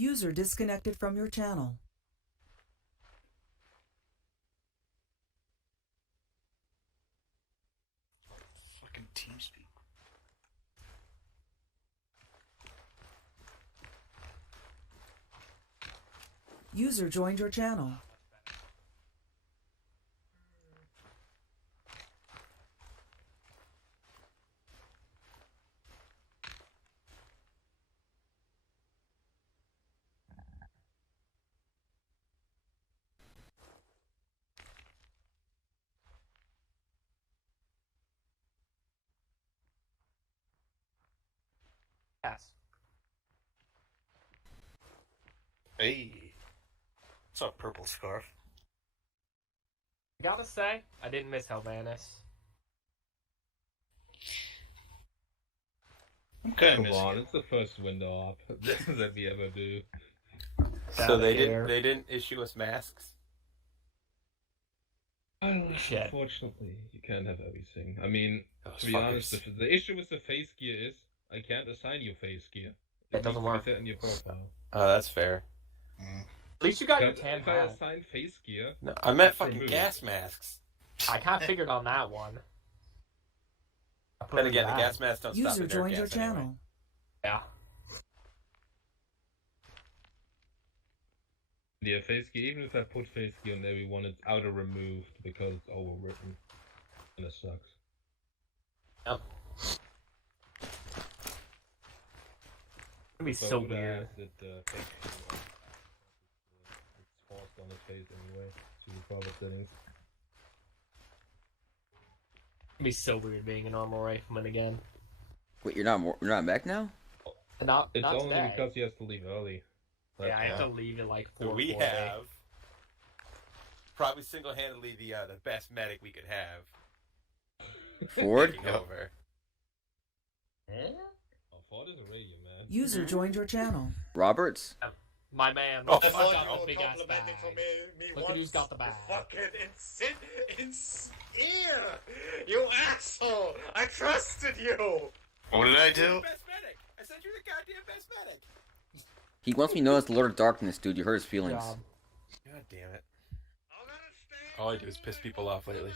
User disconnected from your channel. Fucking TeamSpeak. User joined your channel. Yes. Hey. What's up, purple scarf? I gotta say, I didn't miss Helvanis. I'm kind of Come missing on, it. it's the first window up that we ever do. So they here. didn't issue us masks. Shit. Unfortunately, you can't have everything. I mean, Those to be honest, fuckers. the issue with the face gear is I can't assign you face gear. It doesn't needs to be work. set in your profile. Oh, that's fair. At least you got your Because tan if I hat. assign face gear, No, I meant It's fucking removed. gas masks. I kind of figured on that one. I put Then it again, the back. gas masks don't stop User the dirt joined your gas anyway. channel. Yeah. yeah, face gear, even if I put face gear on everyone, it's auto removed because it's overwritten. And it sucks. Yep. It'd be So so would I weird. ask that face gear it's forced on his face anyway, to the private settings. It'd be so weird being a normal rifleman again. Wait, you're not back now? Not It's only today. because he has to leave early. Yeah, I have why. to leave at like So 4:40. we have probably single-handedly the best medic we could have. Ford? Taking over. Oh, Ford is a radio man. User joined your channel. Roberts? My man. Oh, Look fuck, who's got no, the big ass bag. Look at who's got the bag. You asshole! I trusted you! What did I do? Best medic! I said you're the goddamn best medic! He wants me to know it's the Lord of Darkness, dude. You hurt his feelings. Job. God damn it. All I do is piss people off lately.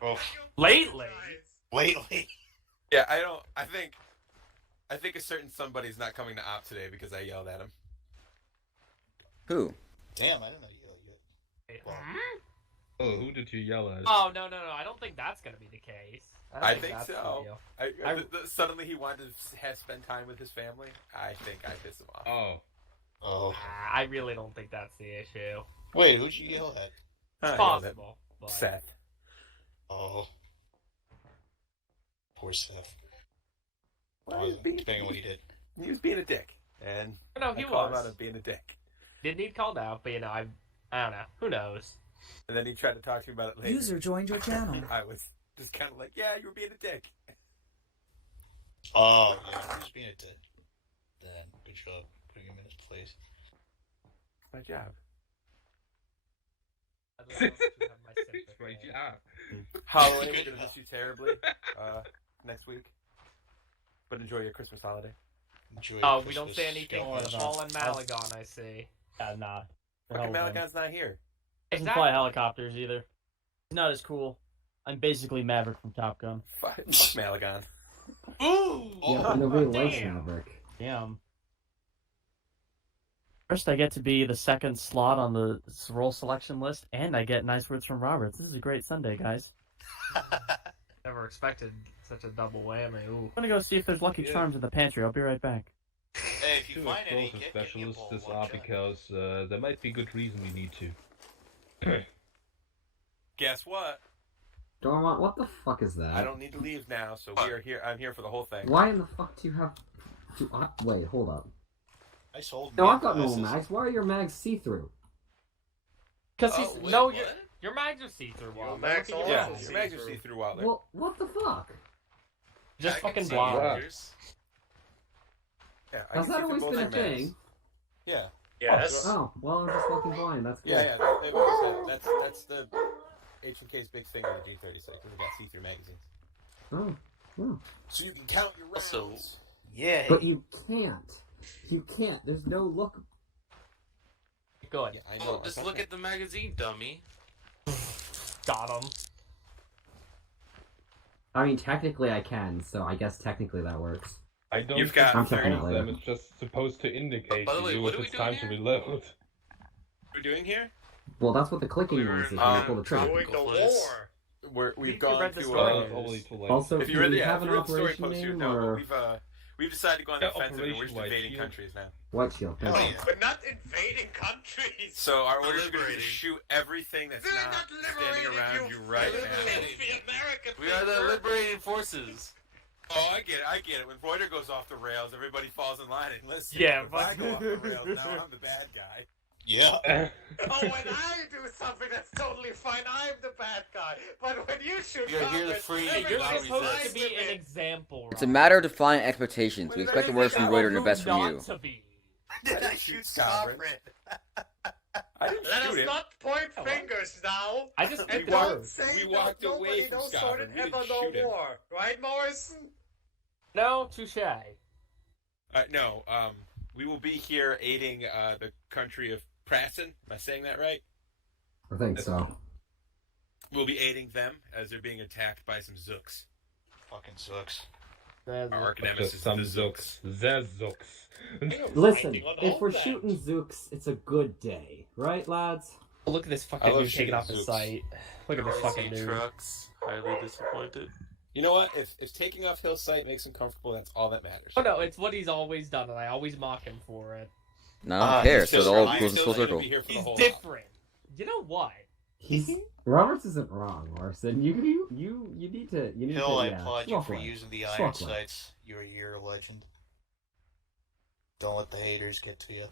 Oh, Lately? lately. Yeah, I think a certain somebody's not coming to op today because I yelled at him. Who? Damn, I didn't know you. Oh, who did you yell at? Oh, no. I don't think that's gonna be the case. I think that's so. the deal. Suddenly he wanted to spend time with his family. I think I pissed him off. Oh. Oh. I really don't think that's the issue. Wait, who'd you yell at? It's I yelled at possible. But... Seth. Oh. Poor Seth. Well, Oh, he was being- depending on what he did. He was being a dick. And No, he I called him was. out on being a dick. Didn't need called out, but I don't know. Who knows? And then he tried to talk to me about it later. User joined your channel. I was just kind of like, yeah, you were being a dick. Oh, yeah, he was being a dick. Then, good job putting him in his place. My job. I don't know if you have my sympathy. Right, yeah. Halloween, we're going to miss you terribly next week. But enjoy your Christmas holiday. Enjoy Oh, your we don't Christmas. say anything Don't worry for about Fallen it. Malagon, I see. Yeah, nah. The Fucking hell with him. Malagon's not here. Doesn't Exactly. fly helicopters either. He's not as cool. I'm basically Maverick from Top Gun. Fuck Malagon. Ooh! Yeah, but nobody likes damn. Maverick. Damn. First, I get to be the second slot on the role selection list, and I get nice words from Roberts. This is a great Sunday, guys. Never expected such a double whammy. Ooh. I'm gonna go see if there's Lucky Yeah. Charms in the pantry. I'll be right back. Hey, if you Two find any, explosive give me a specialists ball this one are shot. because there might be good reason we need to. Guess what? Dormont, what the fuck is that? I don't need to leave now, so we are here. I'm here for the whole thing. Why in the fuck do you have... Wait, hold up. I sold No, me I've got normal glasses. mags. Why are your mags see-through? Because Oh, wait, no, what? your mags are see-through. Your Wild. mags Look at are your Yeah, also your mags are see-through. see-through Wilder. Well, what the fuck? Just I can fucking see blind. Wow. yours. Yeah, I Has can that see through always both been a your mags. thing? Yeah, Yes. Oh, well, I'm just fucking blind. That's cool. yeah. That's the H&K's big thing on the G36. We got see-through magazines, Oh, oh. so you can count your rounds. Also, yeah. But you can't. You can't. There's no look good. Yeah, I know. Oh, just look at the magazine, dummy. Got him. I mean, technically I can, so I guess technically that works. I don't You've think got- I'm it's checking it them. later. It's just supposed to indicate By the to way, you what if are we it's doing time to here? reload. What we're doing here? Well, that's what the clicking We were noise is in, when you pull the trigger. doing the war. We've You gone read the to. story. It's already too late. Also, If you can read, we yeah, have if an you read the story operation post, you name, know. or We've decided to go on the Yeah, offensive, and we're just Operation White invading Shield. countries now. White Shield? Thank you. We're not invading countries. So our We're orders are going to be to liberating. shoot everything that's They're not not standing liberating around you, you right now. filthy American We are the people. liberating forces. Oh, I get it. When Reuter goes off the rails, everybody falls in line and listen. Yeah, if I but- go off the rails, now I'm the bad guy. Yeah. Oh, when I do something that's totally fine, I'm the bad guy. But when you shoot You're here to comrades, free, You're everybody not supposed resist. to be an example. It's a Rob. matter of defining expectations. We expect the worst from Tell Reuter and the who best from not you. to be. Did I shoot Sovereign? I didn't Let shoot us him. not point fingers now. I just And walked- don't say we that walked away nobody from knows Scotland. Sword We ever didn't no shoot him. war. Right, Morrison? No, touche. No, we will be here aiding the country of Prassen. Am I saying that right? I think so. We'll be aiding them as they're being attacked by some Zooks. Fucking sucks. Our arch Just nemesis, some the Zooks. zooks. The zooks. Listen, Fighting on if all we're that. shooting Zooks, it's a good day, right, lads? Look at this I fucking love dude taking shooting off his Zooks. sight. Look at this fucking dude. trucks. Highly disappointed. You know what? If taking off Hill's sight makes him comfortable, that's all that matters. Oh no, it's what he's always done, and I always mock him for it. No, I don't care. He's So it still- all he's goes still full gonna circle. be here for the He's whole different. You know what? He's Roberts isn't wrong, Morrison. You need to Hill, I yeah, applaud you swap for way. using the Swap iron way. sights. You're a legend. Don't let the haters get to you.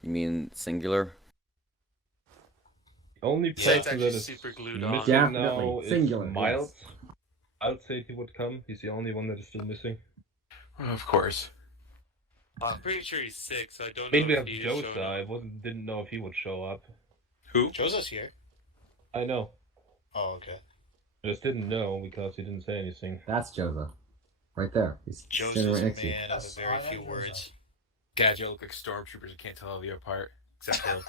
You mean singular? The only Yeah, person it's actually that is super glued on. missing now Definitely. is Singular, Miles. yes. I'd say he would come. He's the only one that is still missing. Of course. I'm pretty sure he's sick, so I don't know Maybe we if have he is Josa. showing I up. didn't know if he would show up. Who? Joseph's here. I know. Oh, okay. I just didn't know because he didn't say anything. That's Josa. Right there. He's sitting Joseph's right a next to you. man of a very few words. God, you look like stormtroopers. I can't tell all of you apart. Except Hill.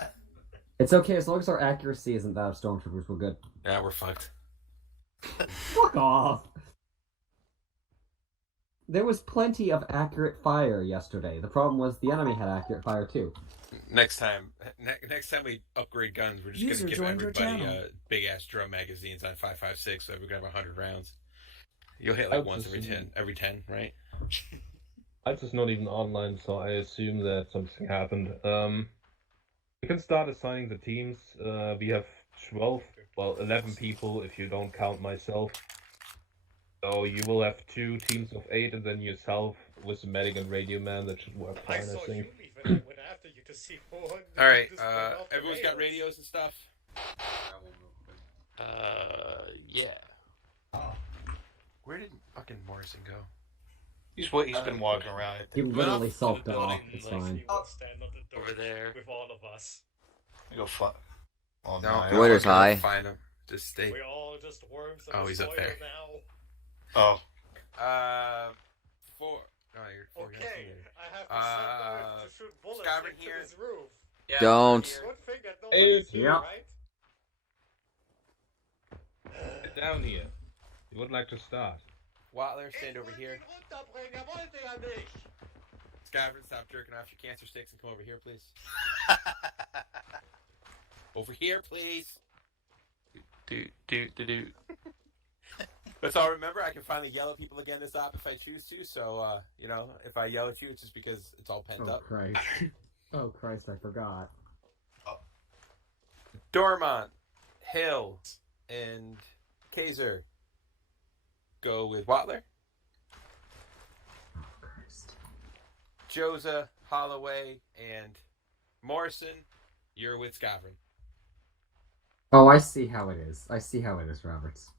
It's okay, as long as our accuracy isn't that of stormtroopers, we're good. Yeah, we're fucked. Fuck off! There was plenty of accurate fire yesterday. The problem was the enemy had accurate fire too. Next time we upgrade guns, we're just User gonna give joined your everybody channel. big ass drum magazines on 5.56, so we're gonna have 100 rounds. You'll hit like I'd once just- every 10, right? I'm just not even online, so I assume that something happened. We can start assigning the teams. We have 11 people if you don't count myself. So you will have 2 teams of 8, and then yourself with the medic and radio man. That should work I fine, I saw you think. leave and I went after you to see who. All right, just went off the everyone's got rails. radios and stuff. Yeah. Where did fucking Morrison go? He's been walking around. He Went literally off to sulked the off. building, It's like, fine. he would stand on the door over there with all of us. Go fuck. Oh, No, no. The waiter's I'm gonna high. Find him. Just stay. We're all just worms. Oh, on the he's up soil there. now. Oh, 4. No, you're 4 guys Okay, here. I have to send them to shoot bullets Skyrim into here. this roof. Yeah, Don't. Good thing that Hey, nobody's here, yeah. right? Sit down here. You would like to start. Watler, stand over here. Runterbringen wollte ja nicht. Skyrim, stop jerking off your cancer sticks and come over here, please. Over here, please. Do. That's all. Remember, I can finally yell at people again this op if I choose to. So, if I yell at you, it's just because it's all pent Oh up. Christ. Oh Christ, I forgot. Dormont, Hill, and Kaiser go with Watler. Oh Christ. Josa, Holloway, and Morrison, you're with Scavern. Oh, I see how it is. Roberts.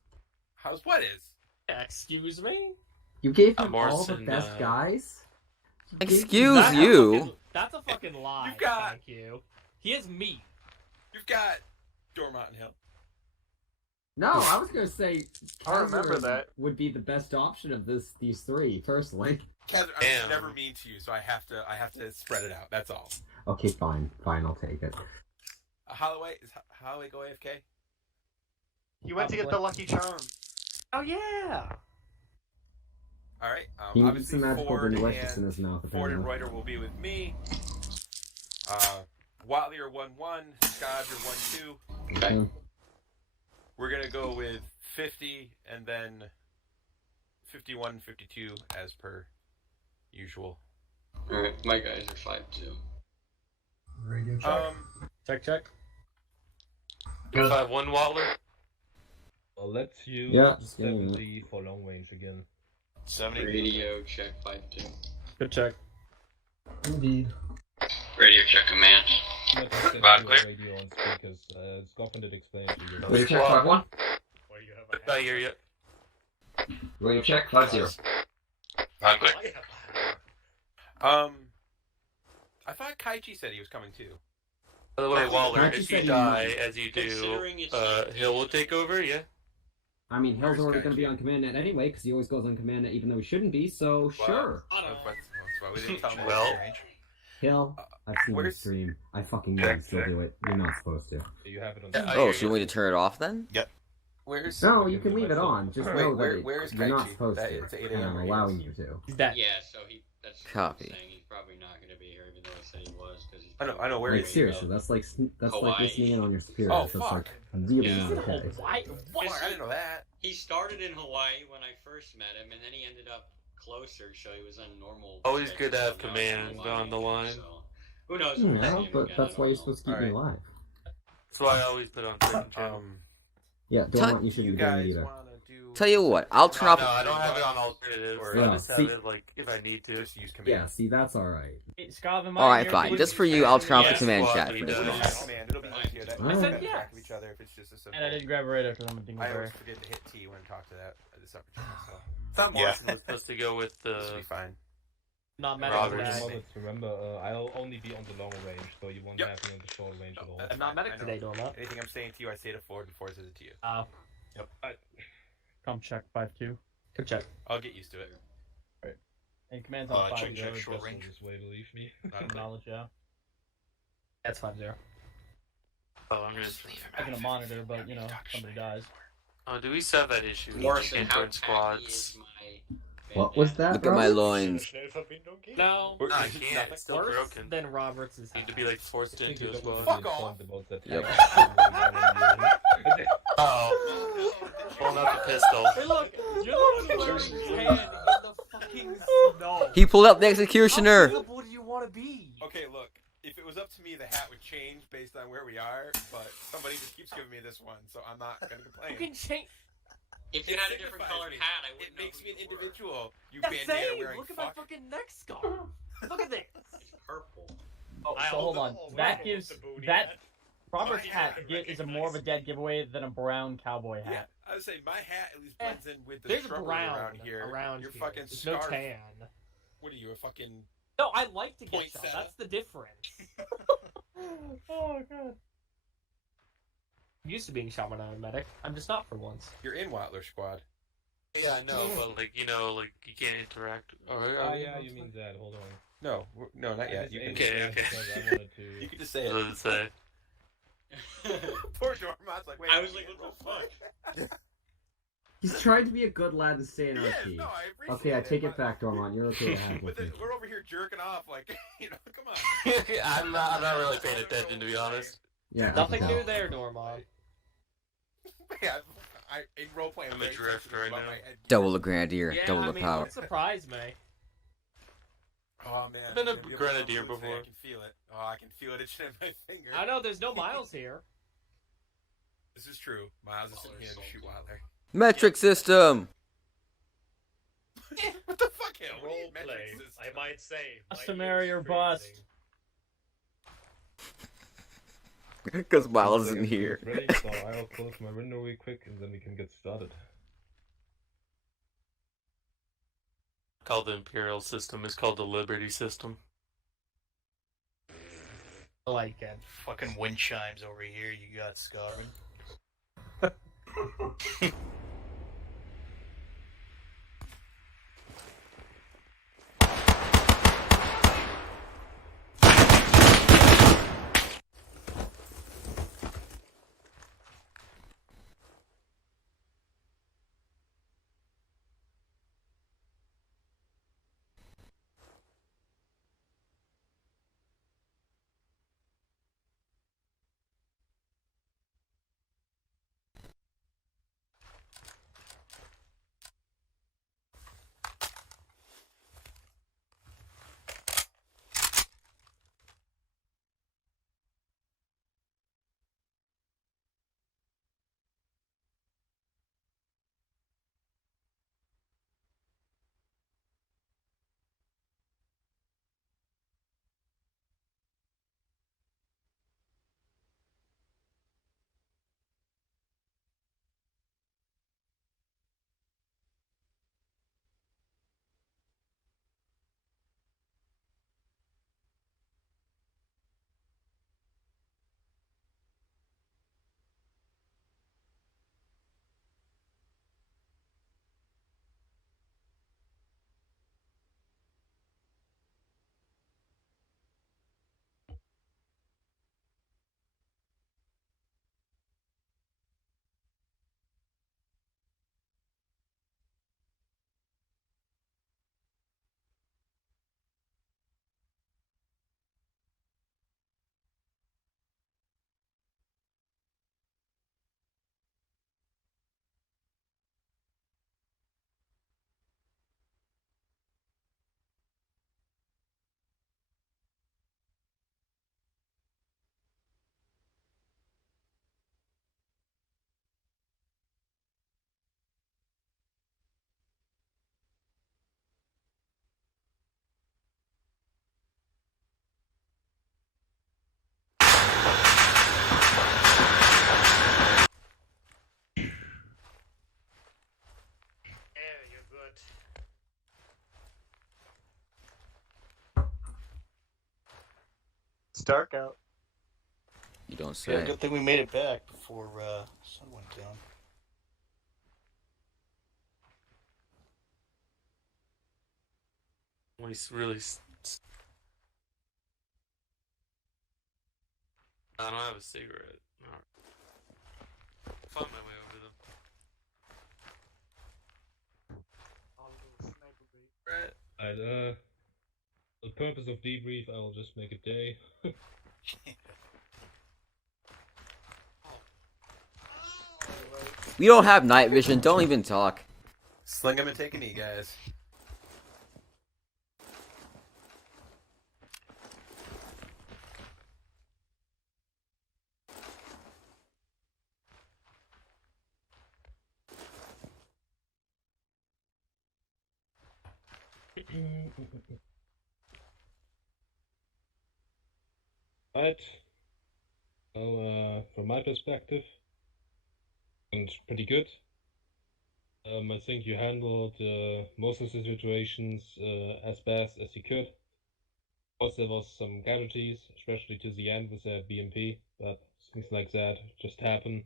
How's what is? Excuse me? You gave him all the Morrison, best guys? You gave- Excuse That's a you. fucking- That's a fucking lie. You've got- Thank you. He is me. You've got Dormont and Hill. No, I was gonna say I remember Kazarun that. would be the best option of these three, personally. Kaz, I'm never mean to you, so I have to spread it out. That's all. Okay, fine, I'll take it. Holloway is Holloway go AFK? You went to get the Lucky Charm. Oh yeah. All right. He needs Obviously, some magical Ford delicious in and his mouth, Ford and apparently. Reuter will be with me. Watley are 1-1. Scott are 1-2. Okay. We're gonna go with 50 and then 51, 52 as per usual. Alright, my guys are 5-2. Radio check. Check. 5-1 Wattler. Well, let's use Yeah, just give me a 70 for long range again. 70. Radio check 5-2. Good check. Indeed. Radio check command. Let's set Loud, your clear. radio on speakers. Scotland did explain to you. Radio check 5-1. What do you have? Not here yet. Radio check 5-0. Loud, clear. I thought Kaichi said he was coming too. By the way, Waller, Can't you if say you you die might? as you do, Considering it's Hill will take over, yeah? I mean, Hill's Where's already going to be Kaichi? on command net anyway, because he always goes on command net even though he shouldn't be, so sure. That's why we didn't tell him Well. range. Hill, I've seen you where's- stream. I fucking know you still do it. You're not supposed to. You have it on. Yeah, I Oh, hear so you want me to turn it off then? Where's No, you can leave it on. Just know where that where is you're not Kaichi? supposed That to, it's 8 and a.m. I'm where he allowing is. you to. He's dead. Yeah, so that's what Copy. I'm saying. He's probably not going to be here, even though he said he was, because he's. I know, where Like is he? seriously, that's like Hawaii. listening in on your superiors. Oh, That's fuck. like really Yeah. not okay. Why? Fuck, I didn't know that. He started in Hawaii when I first met him, and then he ended up closer, so he was on normal. Always good to have schedule, now he's command Hawaii on the again, line. So. Who knows? if we'll see Yeah, him but again, that's I why you're don't supposed to keep me alive. That's why I always put on certain channels. Yeah, don't Tell- want you Do you shouldn't be doing it guys either. want to do? Tell you what, I'll turn off. No, I don't have it on alternatives. Or- I Yeah, just have see- it like if I need to. Just use command. Yeah, see, that's alright. Scott, am I All right, here? fine. Would Just you for you, say- I'll turn off the Yes, command well, chat he for does. this It'll one. be on command. It'll be easier to I said keep yes. track of each other if it's just a simple. And I didn't grab a radar because I'm a I dingleberry. always forget to hit T when I talk to that separate channel. So Thought Morrison was supposed to go with this will be the. fine. Not Roberts. medic Well, today. let's remember, I'll only be on the long range, so you won't Yep. have me on the short range at all. That's I'm not fine, I medic know. today, Dorma. Anything I'm saying to you, I say to Ford before I say it to you. Come check 5-2. Good check. I'll get used to it. And command's on 5-0. check short Just range. This way, believe me. Not a thing. Knowledge, yeah. That's 5-0. Oh, I'm gonna. I can monitor, but you know, somebody dies. Oh, do we still have that issue? Morrison, Can't how join tacky squads. is my What was that, Look at my Robert? loins. No. No, I can't. It's still Worse broken. than Roberts is. Need to be like forced I think into you a don't want squad. to be informed about that. Yep. Oh, pulling out the pistol. Hey, look, you're the one wearing tan in the fucking snow. He pulled up the executioner. How what do you want to be? Okay, look. If it was up to me, the hat would change based on where we are. But somebody just keeps giving me this one, so I'm not gonna complain. You can change. If you It had a different signifies colored me. hat, I It wouldn't know makes who me an you were. individual. You The bandana same. wearing Look at my fuck. fucking neck scarf. Look at this. It's purple. Oh, I so hold also on. always That know gives the booty that hat. Robert's Yeah, hat I can is a more of a dead giveaway than a brown cowboy Yeah, hat. I would say my hat at least blends in with the There's shrubbery brown around here. Your here. fucking There's scarf. no tan. What are you, a fucking? No, I like to get Point shot. setter. That's the difference. Oh god. I'm used to being shot when I'm a medic. I'm just not for once. You're in Watler Squad. Yeah, I know, but like you can't interact. Ah, yeah, you mean that. Hold on. No, no, not yet. You can, Okay. Because I wanted to. you can just say What it. does it say? Poor Dormont's like, wait. I was like, what the fuck? He's trying to be a good lad to stay in Yes, RP. no, I appreciate Okay, I take but- it back, Dormont. You're okay to have But with me. we're over here jerking off, like, come on. I'm not really paying attention to be honest. Yeah, I Nothing can new tell. there, Dormont. Yeah, in roleplaying, I'm a drift right now. Double the grenadier, Yeah, double I the mean, power. don't surprise me. Oh man, I've been a I'm gonna be able to grenadier smooth today. before. I can feel it. Oh, I can feel it itching in my finger. I know there's no miles here. This is true. Miles is sitting here to shoot Wilder. Metric system. What the fuck, hell? What do you mean, Roleplay, metric system? I might say. My Customary ears or bust. freezing. Because Miles isn't here. Ready? So I'll close my window real quick and then we can get started. Called the Imperial system. It's called the Liberty system. I like it. Fucking wind chimes over here. You got Scarvin. Yeah, you're good. It's dark out. You don't Yeah, say. good thing we made it back before sun went down. We really. I don't have a cigarette. Alright. Find my way over to them. Right. The purpose of debrief, I will just make a day. We don't have night vision. Don't even talk. Sling him and take a knee, guys. Right. So, from my perspective, and pretty good. I think you handled most of the situations as best as you could. Of course, there was some casualties, especially to the end with the BMP, but things like that just happen.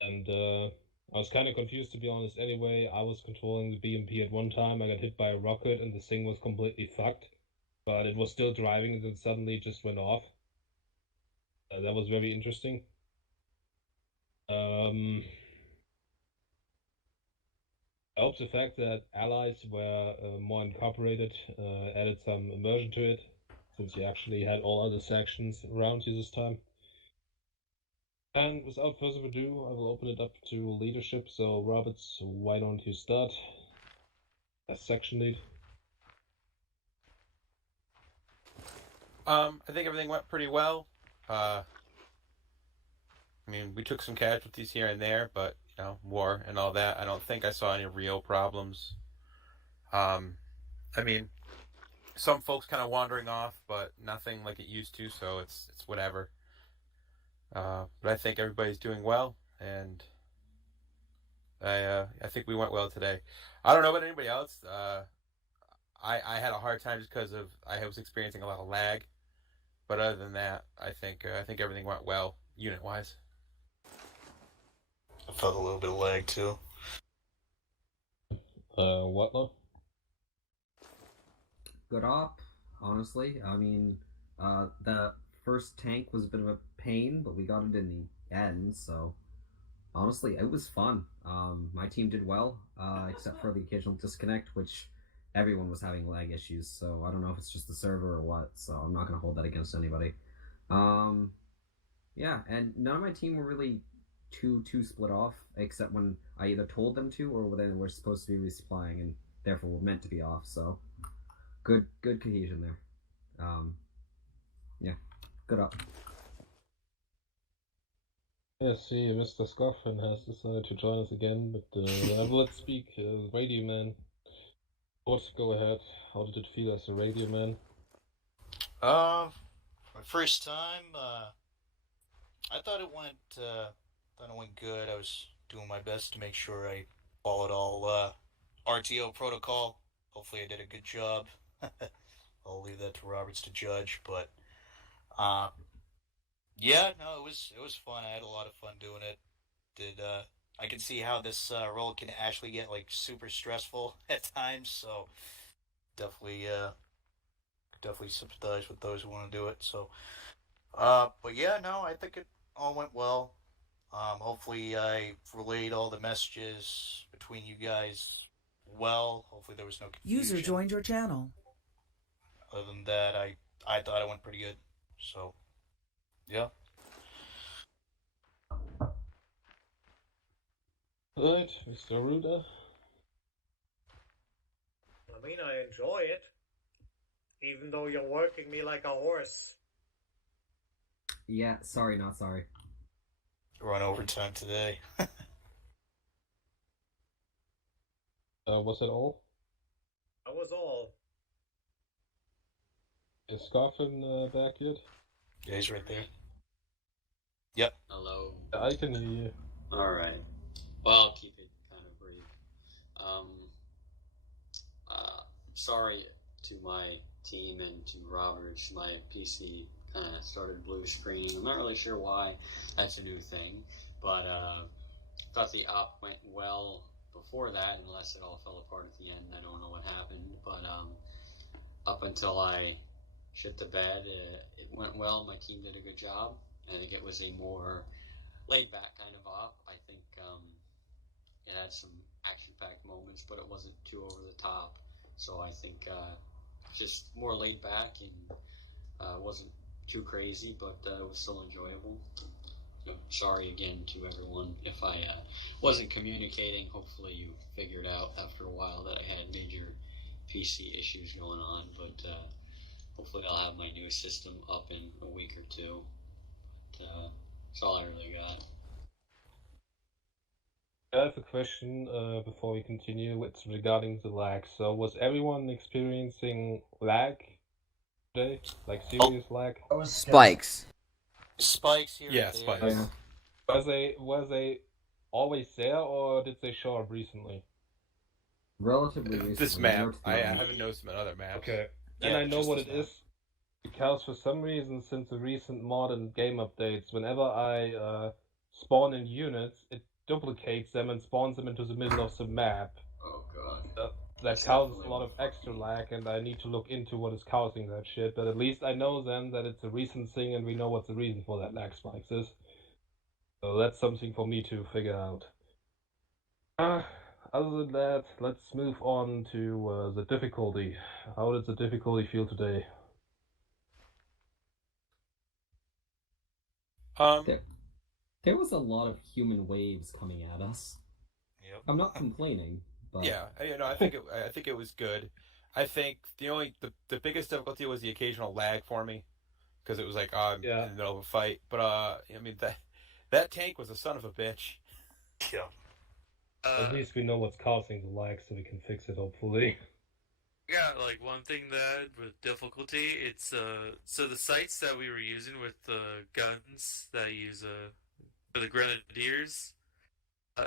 And I was kind of confused, to be honest. Anyway, I was controlling the BMP at one time. I got hit by a rocket, and the thing was completely fucked. But it was still driving, and then suddenly it just went off. That was very interesting. I hope the fact that allies were more incorporated added some immersion to it, since you actually had all other sections around you this time. And without further ado, I will open it up to leadership. So, Roberts, why don't you start as section lead? I think everything went pretty well. I mean, we took some casualties here and there, but, you know, war and all that. I don't think I saw any real problems. I mean, some folks kind of wandering off, but nothing like it used to, so it's whatever. But I think everybody's doing well, and I think we went well today. I don't know about anybody else. I had a hard time just because of I was experiencing a lot of lag. But other than that, I think everything went well unit wise. I felt a little bit of lag too. What now? Good op, honestly. I mean, the first tank was a bit of a pain, but we got it in the end, so honestly, it was fun. My team did well, except for the occasional disconnect, which everyone was having lag issues, so I don't know if it's just the server or what, so I'm not going to hold that against anybody. Yeah, and none of my team were really too split off, except when I either told them to or when they were supposed to be resupplying and therefore were meant to be off, so good cohesion there. Yeah, good up. Yeah, see, Mr. Scoffin has decided to join us again, but let's speak. Radio Man. Go ahead. How did it feel as a radio man? My first time, I thought it went good. I was doing my best to make sure I followed all RTO protocol. Hopefully, I did a good job. I'll leave that to Roberts to judge, but yeah, no, it was fun. I had a lot of fun doing it. I can see how this role can actually get like super stressful at times, so definitely sympathize with those who want to do it. So, but yeah, no, I think it all went well. Hopefully, I relayed all the messages between you guys well. Hopefully, there was no confusion. User joined your channel. Other than that, I thought it went pretty good. So, yeah. Right, Mr. Ruda. I mean, I enjoy it. Even though you're working me like a horse. Yeah, sorry, not sorry. Run overtime today. Was it all? That was all. Is Scoffin back yet? Yeah, he's right there. Yep. Hello. I can hear you. Alright. Well, I'll keep it kind of brief. Sorry to my team and to Roberts. My PC kind of started blue screening. I'm not really sure why. That's a new thing. But thought the op went well before that, unless it all fell apart at the end. I don't know what happened. But up until I shit the bed, it went well. My team did a good job. I think it was a more laid-back kind of op. I think it had some action-packed moments, but it wasn't too over the top. So I think just more laid-back and wasn't too crazy, but it was still enjoyable. So, sorry again to everyone if I wasn't communicating. Hopefully you figured out after a while that I had major PC issues going on, but hopefully I'll have my new system up in a week or two. But, that's all I really got. I have a question before we continue. It's regarding the lag. So, was everyone experiencing lag today? Like serious lag? Spikes. Spikes here. Yeah, and spikes. there. Was they always there, or did they show up recently? Relatively recently. This map, I haven't noticed them in other maps. Okay. Yeah, And I know just what this it map. is because for some reason, since the recent mod and game updates, whenever I spawn in units, it duplicates them and spawns them into the middle of the map. Oh god. That That's causes a definitely lot of extra lag, and I need to look into what is causing that shit. But at least I know then that it's a recent thing, and we know what the reason for that lag spikes is. So that's something for me to figure out. Other than that, let's move on to the difficulty. How did the difficulty feel today? There was a lot of human waves coming at us. Yep. I'm not complaining, but Yeah, I think it was good. I think the biggest difficulty was the occasional lag for me, because it was like I'm in the middle of a fight. But I mean that tank was a son of a bitch. Yeah. At least we know what's causing the lag, so we can fix it, hopefully. Yeah, like one thing that with difficulty, it's so the sights that we were using with the guns that you use for the grenadiers.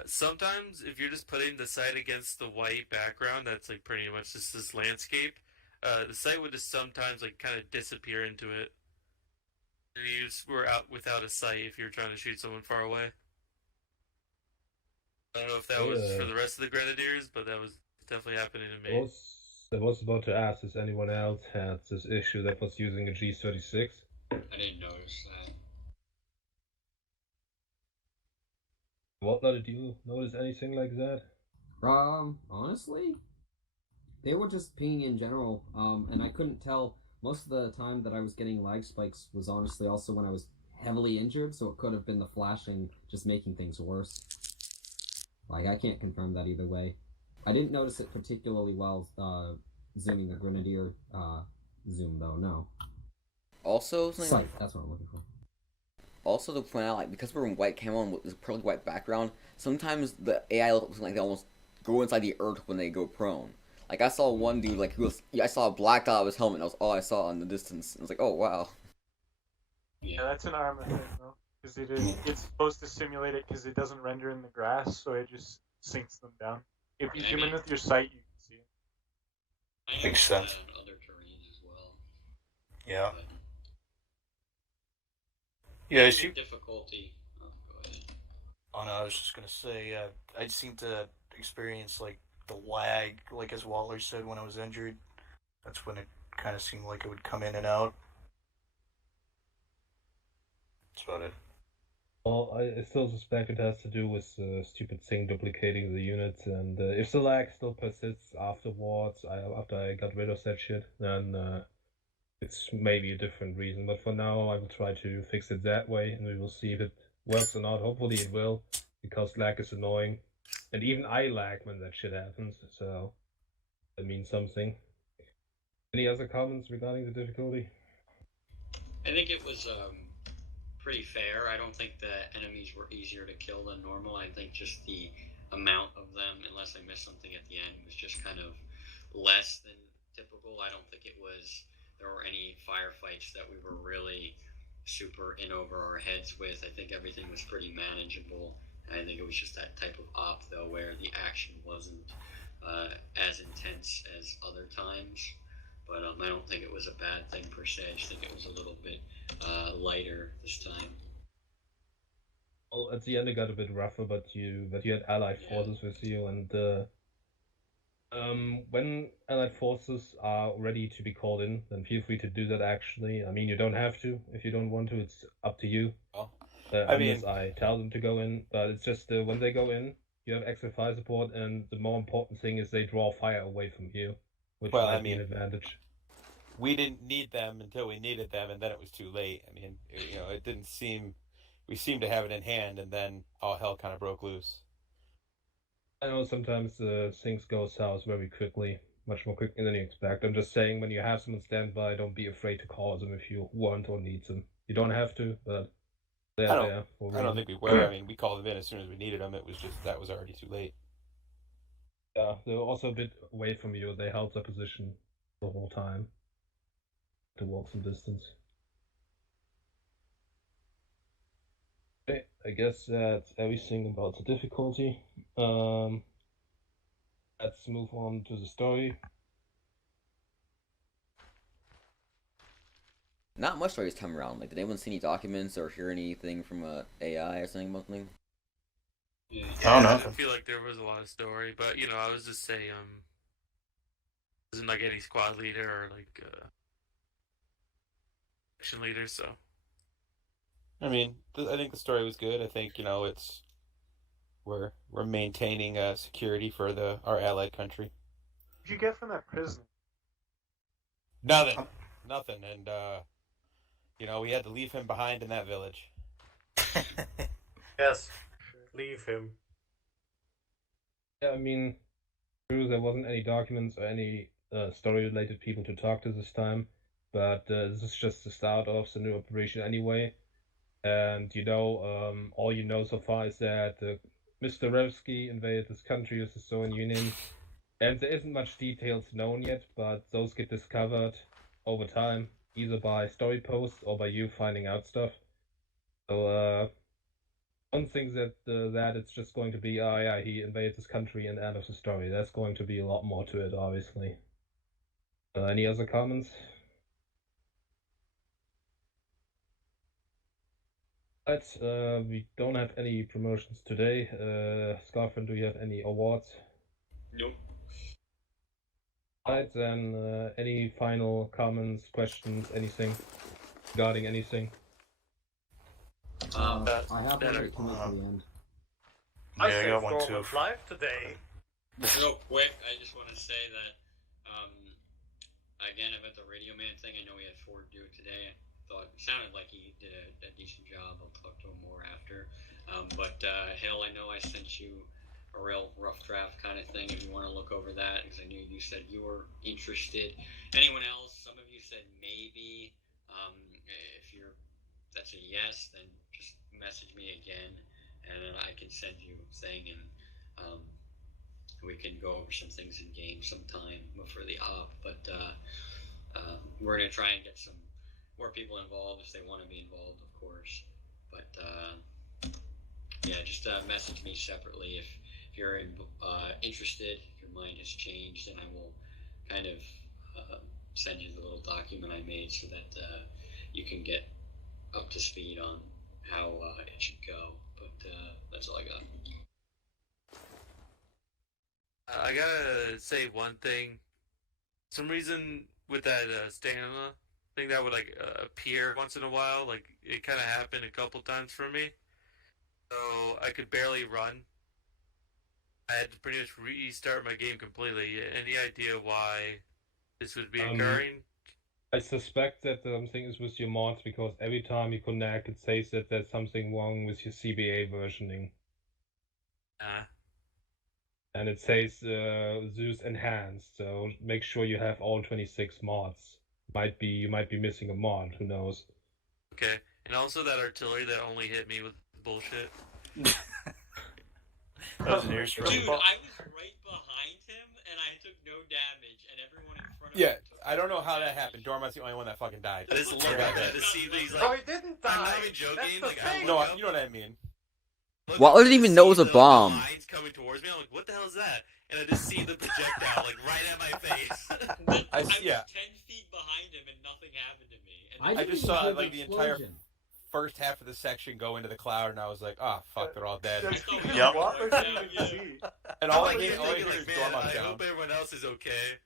Sometimes if you're just putting the sight against the white background, that's like pretty much just this landscape. The sight would just sometimes like kind of disappear into it, and you just were out without a sight if you're trying to shoot someone far away. I don't know if that was for the rest of the Grenadiers, but that was definitely happening to me. I was about to ask if anyone else had this issue that was using a G36. I didn't notice that. Whatnot, did you notice anything like that? Honestly, they were just pinging in general, and I couldn't tell. Most of the time that I was getting lag spikes was honestly also when I was heavily injured, so it could have been the flashing just making things worse. Like, I can't confirm that either way. I didn't notice it particularly while zooming the Grenadier zoom, though, no. Also, Sight, that's what I'm looking for. Also, to point out, like, because we're in white camo and with this pearly white background, sometimes the AI looks like they almost go inside the earth when they go prone. Like, I saw one dude, like, I saw a black dot of his helmet, and that was all I saw in the distance. And I was like, oh, wow. Yeah, that's an armor thing, though. Because it's supposed to simulate it because it doesn't render in the grass, so it just sinks them down. If you zoom in with your sight, you can see it. Makes sense. Other terrains as well. Yeah. But Yeah, I see. Difficulty. Oh, go ahead. Oh no, I was just gonna say, I seem to experience like the lag, like as Waller said when I was injured. That's when it kind of seemed like it would come in and out. That's about it. Well, I still suspect it has to do with the stupid thing duplicating the units, and if the lag still persists afterwards, after I got rid of that shit, then it's maybe a different reason. But for now, I will try to fix it that way, and we will see if it works or not. Hopefully it will, because lag is annoying. And even I lag when that shit happens, so that means something. Any other comments regarding the difficulty? I think it was pretty fair. I don't think the enemies were easier to kill than normal. I think just the amount of them, unless I missed something at the end, was just kind of less than typical. I don't think there were any firefights that we were really super in over our heads with. I think everything was pretty manageable. And I think it was just that type of op, though, where the action wasn't as intense as other times. But I don't think it was a bad thing per se. I just think it was a little bit lighter this time. Well, at the end it got a bit rougher, but you had allied forces with you, and when allied forces are ready to be called in, then feel free to do that. Actually, I mean, you don't have to if you don't want to. It's up to you. Unless I tell them to go in, but it's just when they go in, you have extra fire support, and the more important thing is they draw fire away from you, which might be an advantage. We didn't need them until we needed them, and then it was too late. I mean, it didn't seem... We seemed to have it in hand, and then all hell kind of broke loose. I know sometimes things go south very quickly, much more quickly than you expect. I'm just saying, when you have someone stand by, don't be afraid to call them if you want or need them. You don't have to, but they're there for a reason. I don't think we were. I mean, we called them in as soon as we needed them. It was just that was already too late. Yeah, they were also a bit away from you. They held their position the whole time to walk some distance. Okay, I guess that's everything about the difficulty. Let's move on to the story. Not much story this time around. Like, did anyone see any documents or hear anything from AI or something about something? Yeah, I don't feel like there was a lot of story, but I was just saying, wasn't like any squad leader or like action leader, so. I mean, I think the story was good. I think we're maintaining security for our allied country. What did you get from that prison? Nothing, and we had to leave him behind in that village. Yes, leave him. Yeah, I mean, true, there wasn't any documents or any story-related people to talk to this time, but this is just the start of the new operation anyway. And all you know so far is that Mr. Revsky invaded this country with the Zoranian Union, and there isn't much details known yet, but those get discovered over time, either by story posts or by you finding out stuff. So don't think that it's just going to be, oh yeah, he invaded this country and end of the story. There's going to be a lot more to it, obviously. Any other comments? But we don't have any promotions today. Scarfin, do you have any awards? Nope. Alright, then any final comments, questions, anything regarding anything? I have one to come up to the end. Yeah, I got one too. Live today. Real quick, I just want to say that, again, about the Radio Man thing, I know we had Ford do it today. I thought it sounded like he did a decent job. I'll talk to him more after. But Hill, I know I sent you a real rough draft kind of thing if you want to look over that, because I knew you said you were interested. Anyone else? Some of you said maybe. If that's a yes, then just message me again, and then I can send you a thing, and we can go over some things in game sometime for the op. But we're gonna try and get some more people involved if they want to be involved, of course. But yeah, just message me separately if you're interested. If your mind has changed, then I will kind of send you the little document I made so that you can get up to speed on how it should go. But that's all I got. I gotta say one thing. Some reason with that stamina thing that would like appear once in a while, like it kind of happened a couple times for me. So I could barely run. I had to pretty much restart my game completely. Any idea why this would be occurring? I suspect that something is with your mods because every time you connect, it says that there's something wrong with your CBA versioning. And it says Zeus enhanced, so make sure you have all 26 mods. You might be missing a mod, who knows? Okay, and also that artillery that only hit me with bullshit. That was an airstrike. Dude, I was right behind him, and I took no damage, and everyone in front of me. Yeah, I don't know how that happened. Dormont's the only one that fucking died. I just look at that to see these like. Oh, he didn't die. I'm not even joking. That's Like, the I thing. No, look up, you know what I mean. Well, I didn't even know it was a bomb. The lines coming towards me. I'm like, what the hell is that? And I just see the projectile like right at my face. I was 10 feet behind him, and nothing happened to me. And I just saw like the entire first half of the section go into the cloud, and I was like, "Oh fuck, they're all dead." Yep. What was he even see? And all I was hear thinking, is man, Dormont I down. hope everyone else is okay.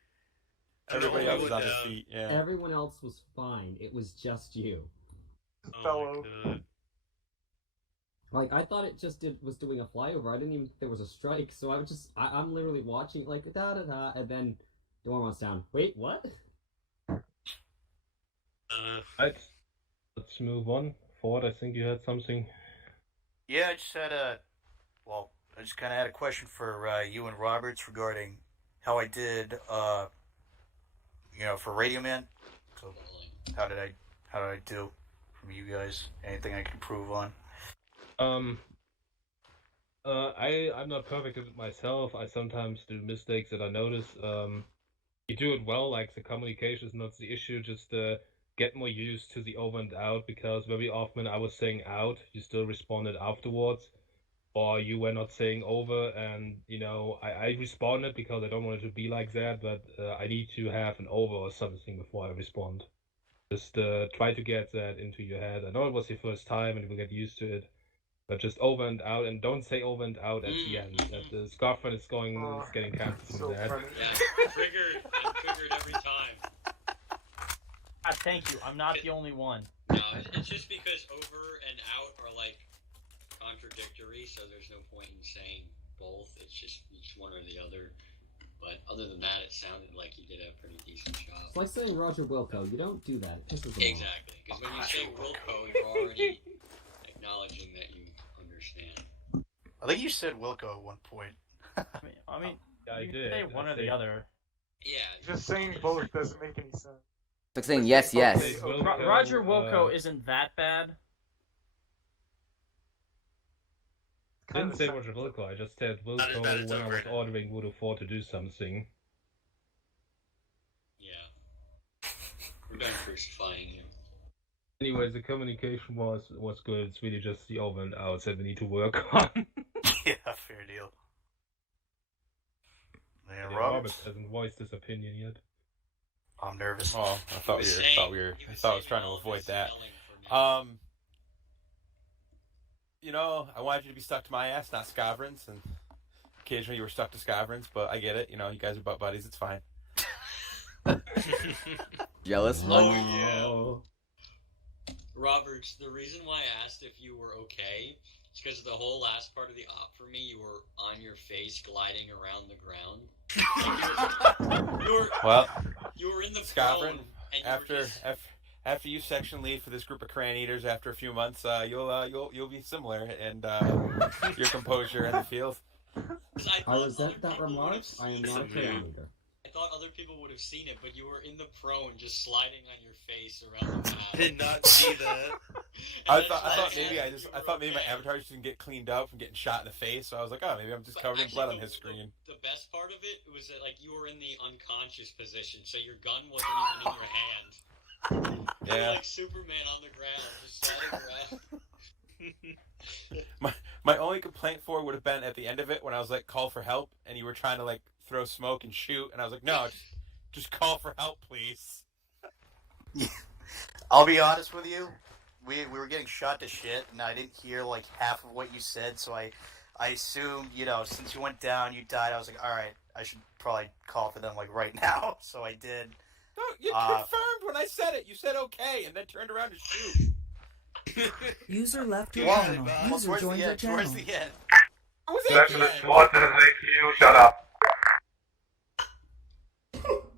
Everybody else is on their feet. Yeah. Everyone else was fine. It was just you. Oh my God. Like, I thought it just was doing a flyover. I didn't even think there was a strike. So I'm literally watching, like, da-da-da, and then Dormont's down. Wait, what? Right. Let's move on. Ford, I think you had something. Yeah, I just had I just kind of had a question for you and Roberts regarding how I did, for Radio Man. So, how did I do from you guys? Anything I can improve on? I'm not perfect at it myself. I sometimes do mistakes that I notice. You do it well, like the communication is not the issue, just get more used to the over and out, because very often I was saying out, you still responded afterwards, or you were not saying over, and I responded because I don't want it to be like that, but I need to have an over or something before I respond. Just try to get that into your head. I know it was your first time and you will get used to it. But just over and out, and don't say over and out at the end. That the Scarfriend is getting cancelled from that. Yeah, triggered every time. Thank you. I'm not the only one. No, it's just because over and out are like contradictory, so there's no point in saying both. It's just one or the other. But other than that, it sounded like you did a pretty decent job. It's like saying Roger Wilco. You don't do that. It pisses them Exactly, because when you say Wilco, you're already acknowledging that you understand. I think you said Wilco at one point. I mean, I you did. say one or the other. Yeah. Just saying both doesn't make any sense. It's like saying yes, yes. Roger Wilco isn't that bad. I didn't say Roger Wilco, I just said Wilco when I was ordering Voodoo 4 to do something. Yeah. We're done crucifying you. Anyways, the communication was good. It's really just the over and outs that we need to work on. Yeah, fair deal. Yeah, Roberts hasn't voiced his opinion yet. I'm nervous. Oh, I thought I was trying to avoid that. you know, I wanted you to be stuck to my ass, not Scovrins, and occasionally you were stuck to Scovrins, but I get it. You know, you guys are butt buddies. It's fine. Jealous? Oh, yeah. Roberts, the reason why I asked if you were okay is because the whole last part of the op for me, you were on your face gliding around the ground. You were in the Scavrin, prone, and after you section lead for this group of crayon eaters after a few months, you'll be similar and your composure in the field. I resent that remark. I am not a crayon eater. I thought other people would have seen it, but you were in the prone, just sliding on your face around the map. Did not see that. I thought maybe my avatar just didn't get cleaned up from getting shot in the face, so I was like, oh, maybe I'm just covered in blood on his screen. The best part of it was that like you were in the unconscious position, so your gun wasn't even in your hand. Yeah. You were like Superman on the ground, just sliding around. My only complaint for would have been at the end of it when I was like, call for help, and you were trying to like throw smoke and shoot, and I was like, no, just call for help, please. I'll be honest with you. We were getting shot to shit, and I didn't hear like half of what you said, so I assumed, you know, since you went down, you died. I was like, all right, I should probably call for them like right now. So I did. No, you confirmed when I said it. You said okay, and then turned around to shoot. User left your Well, channel. well, User towards joined the your end. channel. Towards the end. Shut up.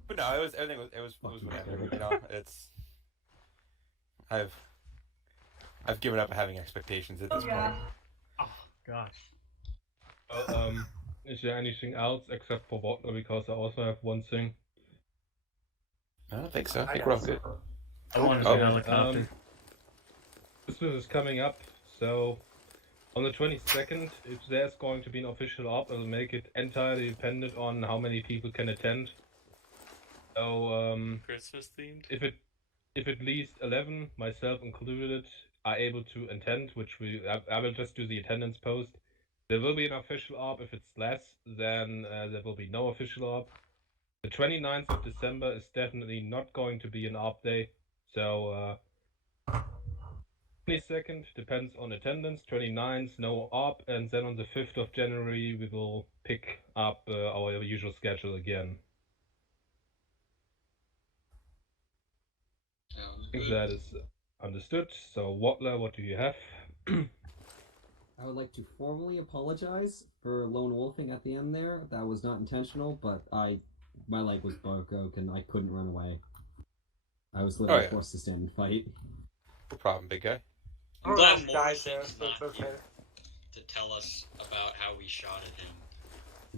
But no, everything was whatever. You know, I've given up having expectations at this point. Oh gosh. Is there anything else except for water? Because I also have one thing. I don't think so. I think we're all good. I wanted to see a helicopter. Christmas is coming up, so on the 22nd, if there's going to be an official op, I'll make it entirely dependent on how many people can attend. So, Christmas themed? if at least 11, myself included, are able to attend, which I will just do the attendance post. There will be an official op. If it's less, then there will be no official op. The 29th of December is definitely not going to be an op day, so 22nd depends on attendance, 29th no op, and then on the 5th of January we will pick up our usual schedule again. I think that is understood. So Watler, what do you have? I would like to formally apologize for lone wolfing at the end there. That was not intentional, but my leg was broken. I couldn't run away. I was literally forced to stand and fight. No problem, big guy. I'm glad Morrison's there, so it's not okay. here to tell us about how we shot at him.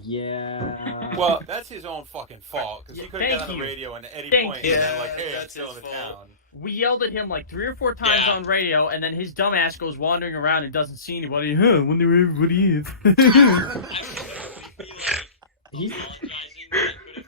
Yeah. Well, that's his own fucking fault, because he could have Thank got on the you. radio and at any Thank point you. and then like, hey, I'm That's still his in the fault. town. We yelled at him like 3 or 4 times on radio, and then his dumbass goes wandering around and doesn't see anybody. Huh, wonder where everybody is. I feel He's- apologizing that I could have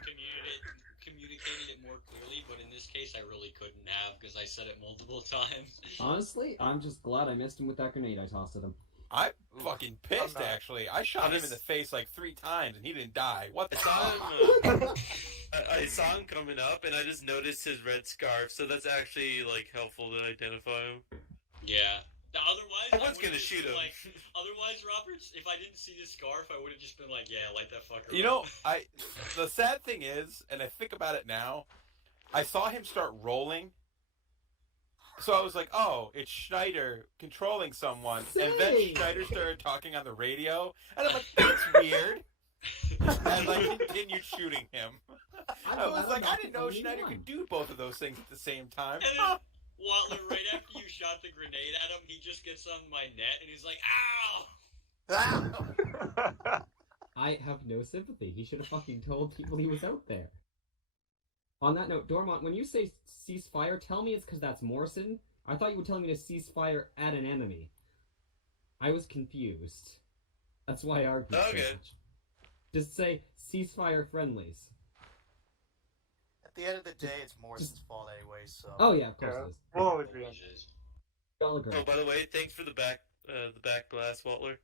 communicated it more clearly, but in this case I really couldn't have because I said it multiple times. Honestly, I'm just glad I missed him with that grenade I tossed at him. I'm fucking pissed, actually. I shot him in the face like 3 times, and he didn't die. What the fuck? I saw him coming up, and I just noticed his red scarf, so that's actually like helpful to identify him. Yeah. Otherwise, I was gonna shoot him. Like, otherwise, Roberts, if I didn't see the scarf, I would have just been like, "Yeah, light that fucker." You know, the sad thing is, and I think about it now, I saw him start rolling. So I was like, oh, it's Schneider controlling someone. And then Schneider started talking on the radio. And I'm like, that's weird. And I continued shooting him. I was like, I didn't know Schneider could do both of those things at the same time. And then, Watler, right after you shot the grenade at him, he just gets on my net and he's like, "Ow!" I have no sympathy. He should have fucking told people he was out there. On that note, Dormont, when you say ceasefire, tell me it's because that's Morrison. I thought you were telling me to cease fire at an enemy. I was confused. That's why I argued so much. Just say ceasefire friendlies. At the end of the day, it's Morrison's fault anyway, so... Oh yeah, of course it is. We'll all agree on this. I'll agree. Oh, by the way, thanks for the back blast, Watler.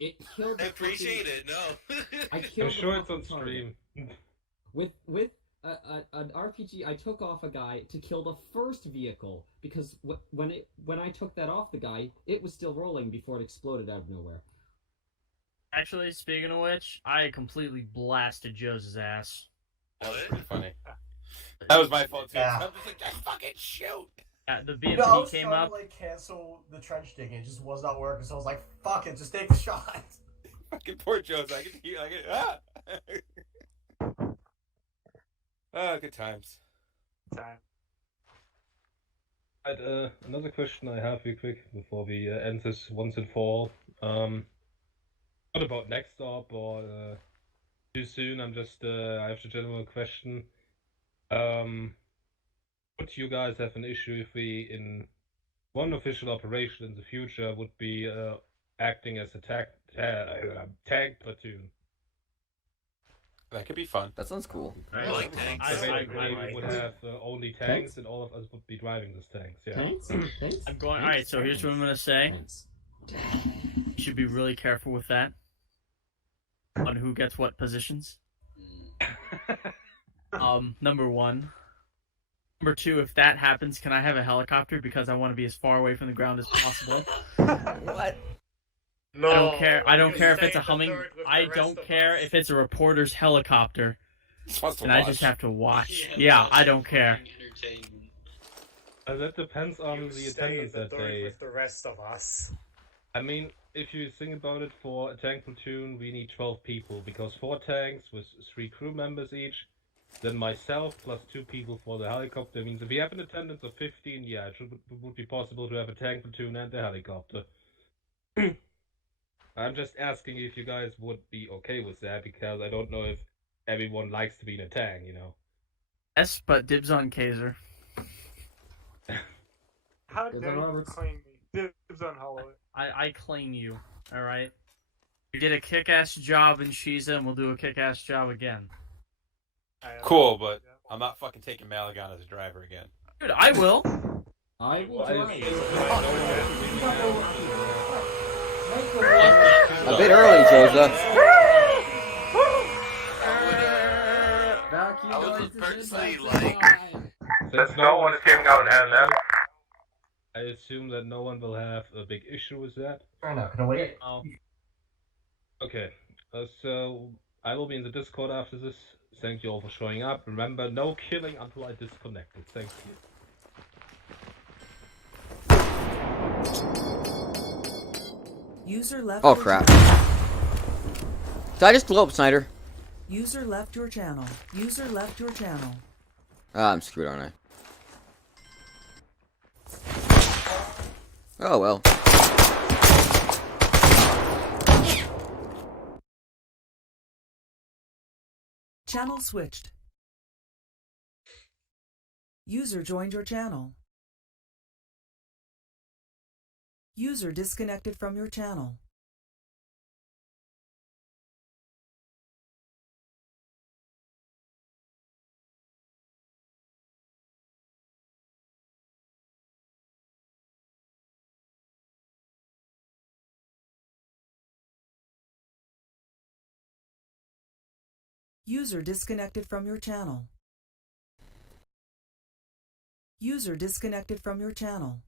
It killed I the appreciate fucking... it. No, I killed I'm sure the it's on fucking stream. target. With an RPG. I took off a guy to kill the first vehicle because when I took that off the guy, it was still rolling before it exploded out of nowhere. Actually, speaking of which, I completely blasted Joe's ass. That was pretty funny. That was my fault too. Yeah. I'm just like, just fucking shoot. The No, I BMP was came trying up. to like cancel the trench digging. It just was not working. So I was like, "Fuck it, just take the shot." Fucking poor Joe's. I can hear. Ah, good times. Another question I have real quick before we end this once and for all. Not about next stop or too soon. I'm just I have a general question. Would you guys have an issue if we, in one official operation in the future, would be acting as a tank platoon? That could be fun. That sounds cool. I like tanks. So basically, we would have only tanks, and all of us would be driving those tanks. Yeah. Tanks? I'm going. All right, so here's what I'm gonna say. You should be really careful with that. On who gets what positions. Number one. Number two, if that happens, can I have a helicopter because I want to be as far away from the ground as possible? What? No, I don't care. I don't you care if stay it's a in the humming. dirt with the I rest don't of care us. if it's a reporter's helicopter, To and I just have to watch. Yeah, I don't care. That depends on You the stay in attendance the that dirt day. with the rest of us. I mean, if you think about it, for a tank platoon, we need 12 people, because 4 tanks with 3 crew members each, then myself plus 2 people for the helicopter means if we have an attendance of 15, yeah, it would be possible to have a tank platoon and a helicopter. I'm just asking if you guys would be okay with that, because I don't know if everyone likes to be in a tank, you know. Yes, but dibs on Kaiser. How Is dare that you Roberts? claim me? Dibs on Holloway. I claim you. All right. You did a kick-ass job in Shiza, and we'll do a kick-ass job again. Cool, but I'm not fucking taking Malagon as a driver again. Dude, I will. I will I drive. A bit early, Joseph. I would personally like. Since no one is giving out hand now, I assume that no one will have a big issue with that. Fair enough. Can I wait? Okay, so I will be in the Discord after this. Thank you all for showing up. Remember, no killing until I disconnected. Thank you. User left. Oh your crap. channel. Did I just blow up Snyder? User left your channel. User left your channel. Ah, I'm screwed, aren't I? Oh well. Channel switched. User joined your channel. User disconnected from your channel. User disconnected from your channel. User disconnected from your channel.